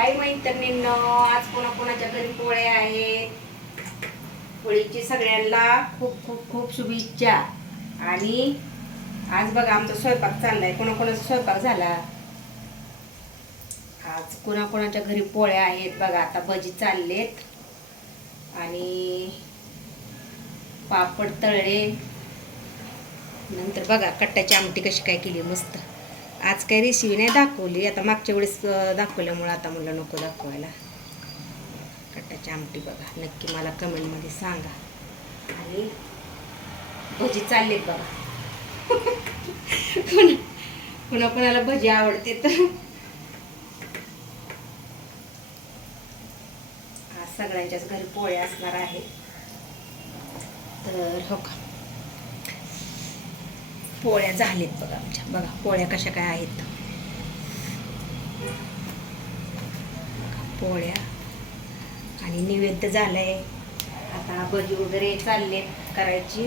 हाय मैत्रिणींनो आज कोणाकोणाच्या घरी पोळ्या आहेत? होळीची सगळ्यांना खूप खूप खूप शुभेच्छा. आणि आज बघा आमचा स्वयंपाक चाललाय. कोणाकोणाचा स्वयंपाक झाला? आज कोणाकोणाच्या घरी पोळ्या आहेत बघा आता भजी चाललेत. आणि पापड तळले. नंतर बघा कट्ट्याची आमटी कशी काय केली मस्त. आज काही रेसिपी नाही दाखवली. आता मागच्या वेळेस दाखवल्यामुळं आता मला नको दाखवायला. कट्टाची आमटी बघा. नक्की मला कमेंटमध्ये सांगा. आणि भजी चाललेत बघा. पुन्हा कोणाला भजी आवडते तर. आज सगळ्यांच्याच घरी पोळ्या असणार आहे. तर हो का? पोळ्या झालेत बघा आमच्या. बघा पोळ्या कशा काय आहेत. पोळ्या. आणि नैवेद्य झालंय. आता भजी वगैरे चालले करायची.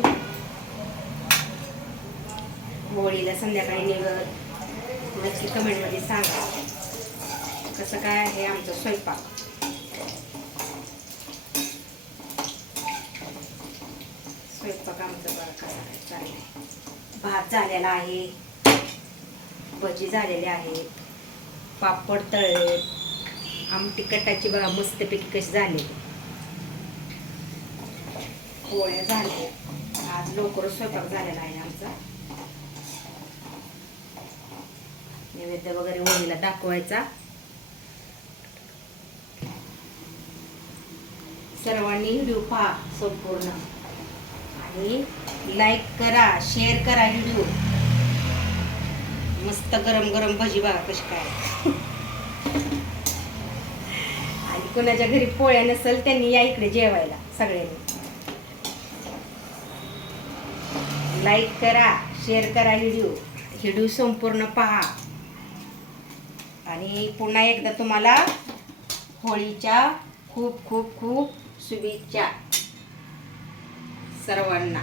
होळीला संध्याकाळी निवड नक्की कमेंटमध्ये सांगा. कसं काय आहे आमचा स्वयंपाक? स्वयंपाक आमचा बघा कसा काय चाललाय. भात झालेला आहे. भजी झालेले आहेत पापड तळले आमटी कटाची बघा मस्तपैकी कशी झाली. पोळ्या झाल्या. आज लवकर स्वयंपाक झालेला आहे आमचा. नैवेद्य वगैरे होळीला दाखवायचा. सर्वांनी व्हिडिओ पहा संपूर्ण. आणि लाईक करा शेअर करा व्हिडिओ मस्त गरम गरम भजी बघा कशी काय. आणि कोणाच्या घरी पोळ्या नसेल त्यांनी या इकडे जेवायला सगळ्यांनी. लाईक करा शेअर करा व्हिडिओ व्हिडिओ संपूर्ण पहा. आणि पुन्हा एकदा तुम्हाला होळीच्या खूप खूप खूप शुभेच्छा. सर्वांना.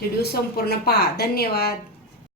व्हिडिओ संपूर्ण पहा. धन्यवाद.